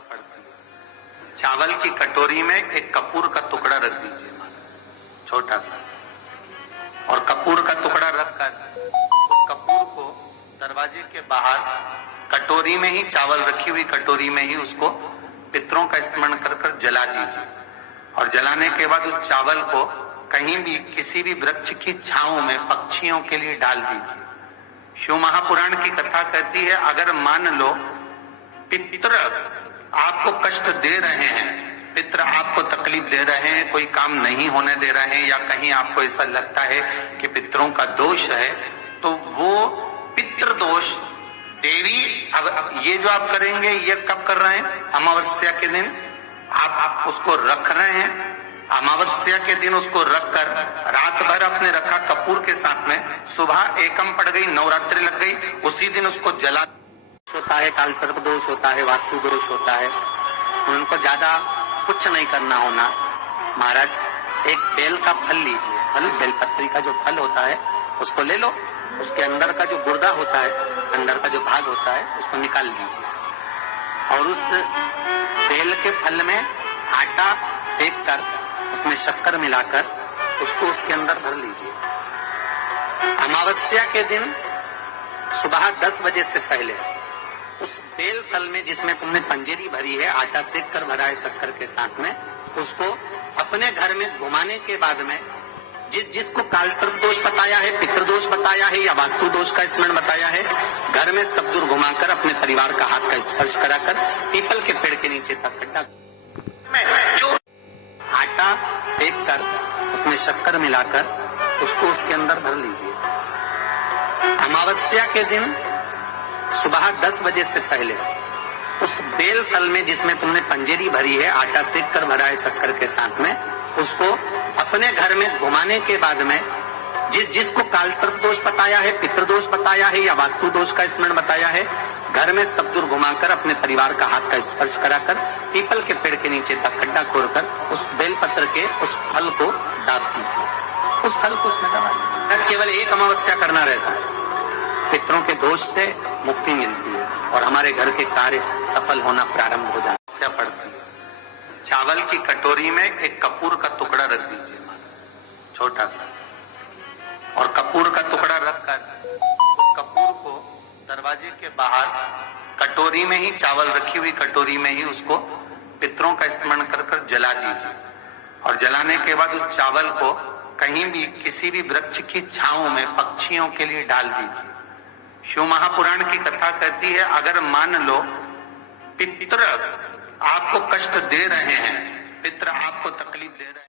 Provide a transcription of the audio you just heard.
पड़ती है। चावल की कटोरी में एक कपूर का टुकड़ा रख दीजिए, छोटा सा, और कपूर का टुकड़ा रखकर उस कपूर को दरवाजे के बाहर कटोरी में ही, चावल रखी हुई कटोरी में ही उसको पितरों का स्मरण कर कर जला दीजिए। और जलाने के बाद उस चावल को कहीं भी किसी भी वृक्ष की छांव में पक्षियों के लिए डाल दीजिए। शिव महापुराण की कथा कहती है, अगर मान लो पितर आपको कष्ट दे रहे हैं, पितर आपको तकलीफ दे रहे हैं, कोई काम नहीं होने दे रहे हैं, या कहीं आपको ऐसा लगता है कि पितरों का दोष है, तो वो पितृ दोष देवी, अब ये जो आप करेंगे ये कब कर रहे हैं? अमावस्या के दिन आप उसको रख रहे हैं। अमावस्या के दिन उसको रखकर रात भर अपने रखा कपूर के साथ में, सुबह एकम पड़ गई, नवरात्रि लग गई, उसी दिन उसको जला होता है। काल सर्प दोष होता है, वास्तु दोष होता है, उनको ज्यादा कुछ नहीं करना होना। महाराज एक बेल का फल लीजिए, फल बेलपत्री का जो फल होता है उसको ले लो, उसके अंदर का जो गुर्दा होता है, अंदर का जो भाग होता है उसको निकाल लीजिए, और उस बेल के फल में आटा सेक कर उसमें शक्कर मिलाकर उसको उसके अंदर भर लीजिए। अमावस्या के दिन सुबह 10 बजे से पहले उस बेल फल में, जिसमें तुमने पंजेरी भरी है, आटा सेक कर भरा है शक्कर के साथ में, उसको अपने घर में घुमाने के बाद में जिसको काल सर्प दोष बताया है, पितृ दोष बताया है, या वास्तु दोष का स्मरण बताया है, घर में सब दूर घुमाकर अपने परिवार का हाथ का स्पर्श कराकर पीपल के पेड़ के नीचे तक खड्डा में जो आटा सेक कर उसमें शक्कर मिलाकर उसको उसके अंदर भर लीजिए। अमावस्या के दिन सुबह 10 बजे से पहले उस बेल फल में, जिसमें तुमने पंजेरी भरी है, आटा सेक कर भरा है शक्कर के साथ में, उसको अपने घर में घुमाने के बाद में जिसको काल सर्प दोष बताया है, पितृ दोष बताया है, या वास्तु दोष का स्मरण बताया है, घर में सब दूर घुमाकर अपने परिवार का हाथ का स्पर्श कराकर पीपल के पेड़ के नीचे तक खड्डा खोदकर उस बेलपत्र के उस फल को डाल दीजिए। उस फल को उसमें डाल दीजिए। केवल एक अमावस्या करना रहता है, पितरों के दोष से मुक्ति मिलती है और हमारे घर के कार्य सफल होना प्रारंभ हो जाता पड़ती है। चावल की कटोरी में एक कपूर का टुकड़ा रख दीजिए, छोटा सा, और कपूर का टुकड़ा रखकर उस कपूर को दरवाजे के बाहर कटोरी में ही, चावल रखी हुई कटोरी में ही उसको पितरों का स्मरण कर कर जला दीजिए। और जलाने के बाद उस चावल को कहीं भी किसी भी वृक्ष की छांव में पक्षियों के लिए डाल दीजिए। शिव महापुराण की कथा कहती है, अगर मान लो पितर आपको कष्ट दे रहे हैं,